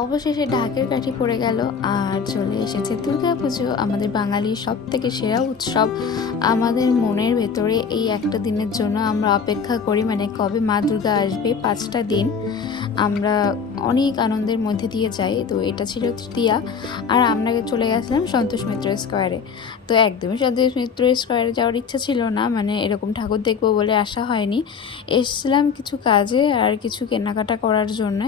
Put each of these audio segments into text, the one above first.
অবশেষে ঢাকের কাঠি পড়ে গেল আর চলে এসেছে দুর্গাপুজো, আমাদের বাঙালির সবথেকে সেরা উৎসব। আমাদের মনের ভেতরে এই একটা দিনের জন্য আমরা অপেক্ষা করি, মানে কবে মা দুর্গা আসবে। 5টা দিন আমরা অনেক আনন্দের মধ্যে দিয়ে যাই। তো এটা ছিল তৃতীয়া, আর আমরা চলে গেছিলাম সন্তোষ মিত্র স্কোয়ারে। তো একদমই সন্তোষ মিত্র স্কোয়ারে যাওয়ার ইচ্ছা ছিল না, মানে এরকম ঠাকুর দেখবো বলে আসা হয়নি। এসেছিলাম কিছু কাজে আর কিছু কেনাকাটা করার জন্য,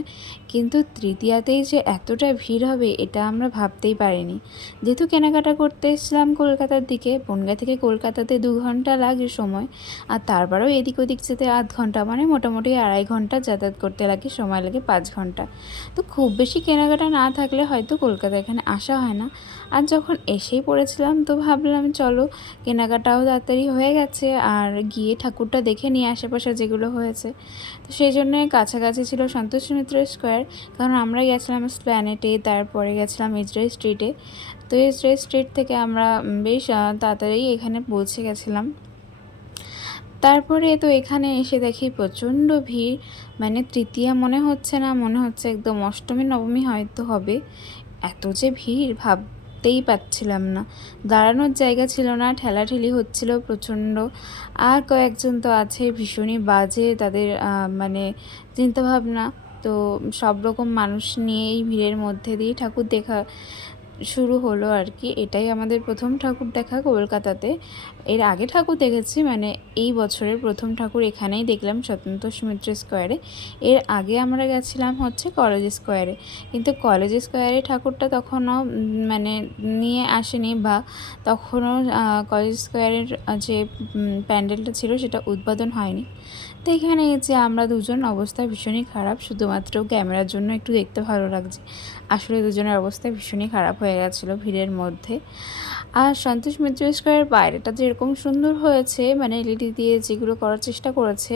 কিন্তু তৃতীয়াতেই যে এতটা ভিড় হবে এটা আমরা ভাবতেই পারিনি। যেহেতু কেনাকাটা করতে এসেছিলাম কলকাতার দিকে, বনগাঁ থেকে কলকাতাতে 2 ঘন্টা লাগে সময়, আর তারপরেও এদিক ওদিক যেতে আধ ঘন্টা, মানে মোটামুটি 2.5 ঘন্টা যাতায়াত করতে লাগে, সময় লাগে 5 ঘন্টা। তো খুব বেশি কেনাকাটা না থাকলে হয়তো কলকাতা এখানে আসা হয় না। আর যখন এসেই পড়েছিলাম তো ভাবলাম চলো, কেনাকাটাও তাড়াতাড়ি হয়ে গেছে আর গিয়ে ঠাকুরটা দেখে নিয়ে আশেপাশে যেগুলো হয়েছে। তো সেই জন্যে কাছাকাছি ছিল সন্তোষ মিত্র স্কোয়ার, কারণ আমরা গেছিলাম এসপ্ল্যানেডে, তারপরে গেছিলাম ইজরাইল স্ট্রিটে। তো ইজরাইল স্ট্রিট থেকে আমরা বেশ তাড়াতাড়ি এখানে পৌঁছে গেছিলাম। তারপরে তো এখানে এসে দেখি প্রচণ্ড ভিড়, মানে তৃতীয়া মনে হচ্ছে না, মনে হচ্ছে একদম অষ্টমী নবমী হয়তো হবে। এত যে ভিড় ভাবতেই পারছিলাম না, দাঁড়ানোর জায়গা ছিল না, ঠেলাঠেলি হচ্ছিল প্রচণ্ড। আর কয়েকজন তো আছে ভীষণই বাজে তাদের মানে চিন্তাভাবনা। তো সব রকম মানুষ নিয়ে এই ভিড়ের মধ্যে দিয়ে ঠাকুর দেখা শুরু হলো আর কি। এটাই আমাদের প্রথম ঠাকুর দেখা কলকাতাতে। এর আগে ঠাকুর দেখেছি, মানে এই বছরের প্রথম ঠাকুর এখানেই দেখলাম সন্তোষ মিত্র স্কোয়ারে। এর আগে আমরা গেছিলাম হচ্ছে কলেজ স্কোয়ারে, কিন্তু কলেজ স্কোয়ারে ঠাকুরটা তখনও মানে নিয়ে আসেনি, বা তখনও কলেজ স্কোয়ারের যে প্যান্ডেলটা ছিল সেটা উদ্বোধন হয়নি। তো এখানে যে আমরা দুজন অবস্থা ভীষণই খারাপ, শুধুমাত্র ক্যামেরার জন্য একটু দেখতে ভালো লাগছে, আসলে দুজনের অবস্থা ভীষণই খারাপ হয়ে গেছিলো ভিড়ের মধ্যে। আর সন্তোষ মিত্র স্কোয়ারের বাইরেটা যেরকম সুন্দর হয়েছে, মানে এলইডি দিয়ে যেগুলো করার চেষ্টা করেছে,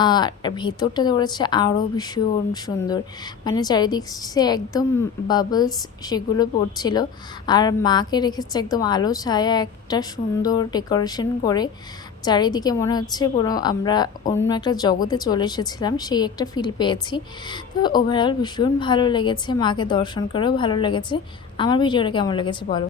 আর ভেতরটা করেছে আরও ভীষণ সুন্দর, মানে চারিদিক সে একদম বাবলস সেগুলো পড়ছিল। আর মাকে রেখেছে একদম আলো ছায়া একটা সুন্দর ডেকোরেশন করে, চারিদিকে মনে হচ্ছে পুরো আমরা অন্য একটা জগতে চলে এসেছিলাম, সেই একটা ফিল পেয়েছি। তো ওভারঅল ভীষণ ভালো লেগেছে, মাকে দর্শন করেও ভালো লেগেছে। আমার ভিডিওটা কেমন লেগেছে বলো।